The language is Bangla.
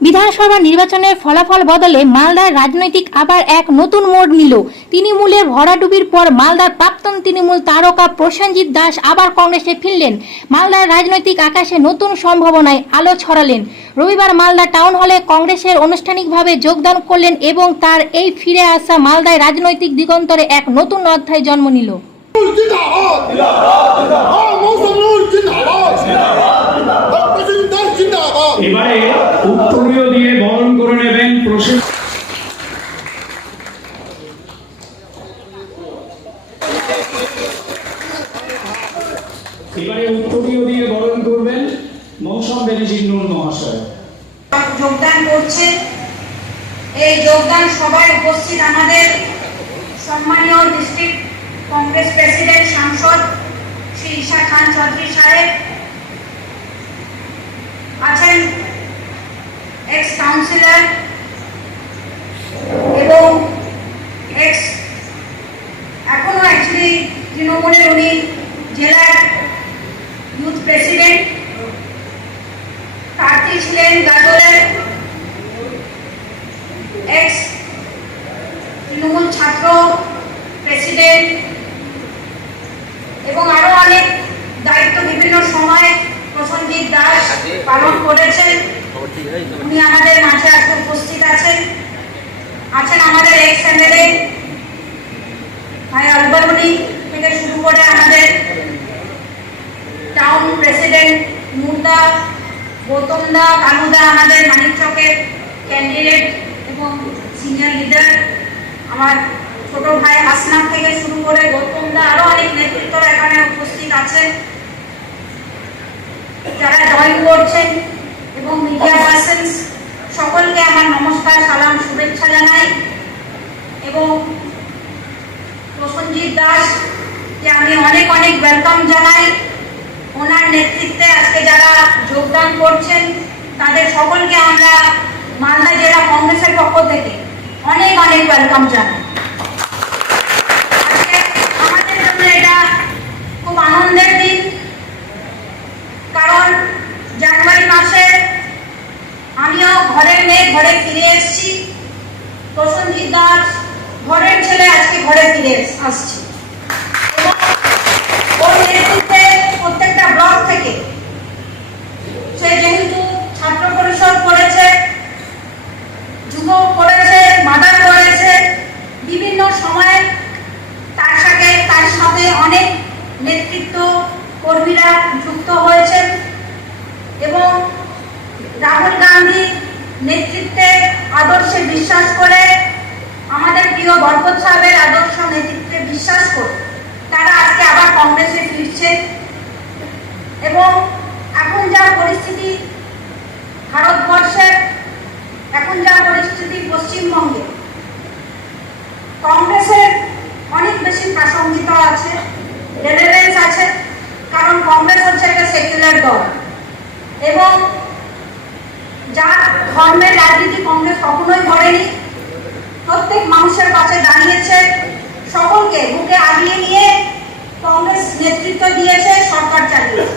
বিধানসভা নির্বাচনের ফলাফল বদলে মালদার রাজনৈতিক আবার এক নতুন মোড় নিল। তৃণমূলের ভরাডুবির পর মালদার প্রাক্তন তৃণমূল তারকা প্রসেনজিৎ দাস আবার কংগ্রেসে ফিরলেন। মালদার রাজনৈতিক আকাশে নতুন সম্ভাবনায় আলো ছড়ালেন। রবিবার মালদা টাউন হলে কংগ্রেসের আনুষ্ঠানিকভাবে যোগদান করলেন এবং তার এই ফিরে আসা মালদায় রাজনৈতিক দিগন্তরে এক নতুন অধ্যায় জন্ম নিল। এবারে উত্তরীয় দিয়ে বরণ করে নেবেন এবারে উত্তরীয় দিয়ে বরণ করবেন মৌসুম বেনজির নূর মহাশয়। যোগদান করছেন। এই যোগদান সভায় উপস্থিত আমাদের সম্মানীয় ডিস্ট্রিক্ট কংগ্রেস প্রেসিডেন্ট সাংসদ শ্রী ঈশা খান চৌধুরী সাহেব আছেন, এক্স কাউন্সিলর এবং এখনো অ্যাকচুয়ালি তৃণমূলের উনি জেলার ইউথ প্রেসিডেন্ট, প্রার্থী ছিলেন গাজলের, এক্স তৃণমূল ছাত্র প্রেসিডেন্ট এবং আরো অনেক দায়িত্ব বিভিন্ন সময় প্রসেনজিৎ দাস পালন করেছেন। উনি আমাদের মাঝে আজকে উপস্থিত আছেন। আমাদের এক্স এমএলএ ভাই আলবরুনি থেকে শুরু করে আমাদের টাউন প্রেসিডেন্ট মুর্দা, গৌতমদা, কানুদা, আমাদের মানিকচকের ক্যান্ডিডেট এবং সিনিয়র লিডার, আমার ছোট ভাই আসনাম থেকে শুরু করে গৌতমদা, আরো অনেক নেতৃত্বরা এখানে উপস্থিত আছেন, যারা জয়েন করছেন এবং মিডিয়া পার্সনস সকলকে আমার নমস্কার, সালাম, শুভেচ্ছা জানাই। এবং প্রসেনজিৎ দাসকে আমি অনেক অনেক ওয়েলকাম জানাই। ওনার নেতৃত্বে আজকে যারা যোগদান করছেন তাদের সকলকে আমরা মালদা জেলা কংগ্রেসের পক্ষ থেকে অনেক অনেক ওয়েলকাম জানাই। আজকে আমাদের জন্য এটা খুব আনন্দের দিন, কারণ জানুয়ারি মাসে আমিও ঘরের মেয়ে ঘরে ফিরে এসেছি। প্রসেনজিৎ দাস ঘরের ছেলে আজকে ঘরে ফিরে আসছি। ওর নেতৃত্বে প্রত্যেকটা ব্লক থেকে সে যেহেতু ছাত্র পরিষদ করেছে, যুব করেছে, মাদার করেছে, বিভিন্ন সময়ে তার সাথে অনেক নেতৃত্ব কর্মীরা যুক্ত হয়েছেন এবং রাহুল গান্ধী নেতৃত্বে আদর্শে বিশ্বাস করে, আমাদের প্রিয় বরকত সাহেবের আদর্শ নেতৃত্বে বিশ্বাস করে তারা আজকে আবার কংগ্রেসে ফিরছে। এবং এখন যা পরিস্থিতি ভারতবর্ষের, এখন যা পরিস্থিতি পশ্চিমবঙ্গে, কংগ্রেসের অনেক বেশি প্রাসঙ্গিকতা আছে, রেলেভেন্স আছে, কারণ কংগ্রেস হচ্ছে একটা সেকুলার দল এবং যার ধর্মের রাজনীতি কংগ্রেস কখনোই করেনি। প্রত্যেক মানুষের পাশে দাঁড়িয়েছে, সকলকে বুকে আগিয়ে নিয়ে কংগ্রেস নেতৃত্ব দিয়েছে, সরকার চালিয়েছে।